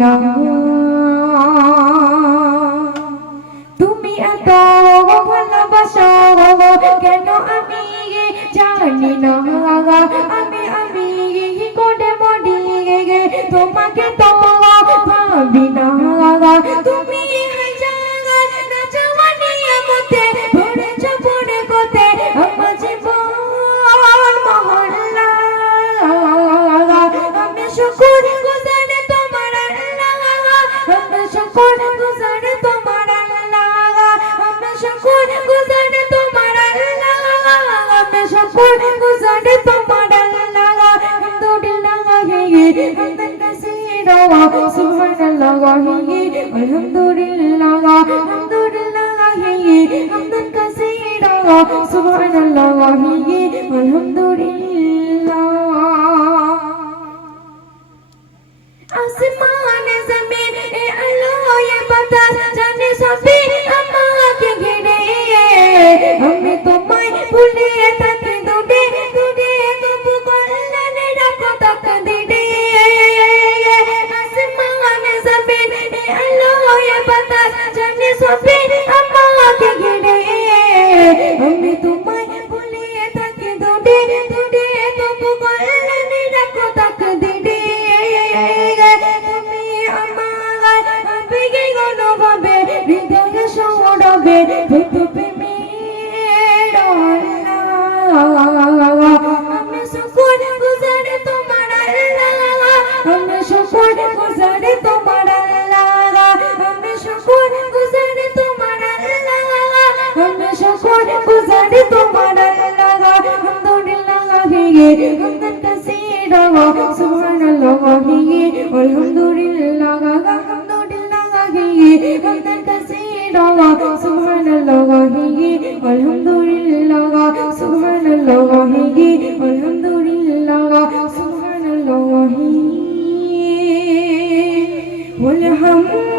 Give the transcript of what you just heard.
না তুমি এত ভালোবাসো কেন আমি জানি না আমি কোটে মরি তোমাকে তো ভাবি না তুমি आसमान जमीन ए आलो ये बातास जाने सभी আমাকে ঘিরে আমি তোমায় ভুলে থাকি দূরে দূরে তবু কল্যাণে রাখো তাকদীরে আসমান জমিন এ আলো ये বাতাস জানে সभी আমাকে ঘিরে আমি তোমায় ভুলে থাকি দূরে দূরে তবু কল্যাণে রাখো তাকদীরে हम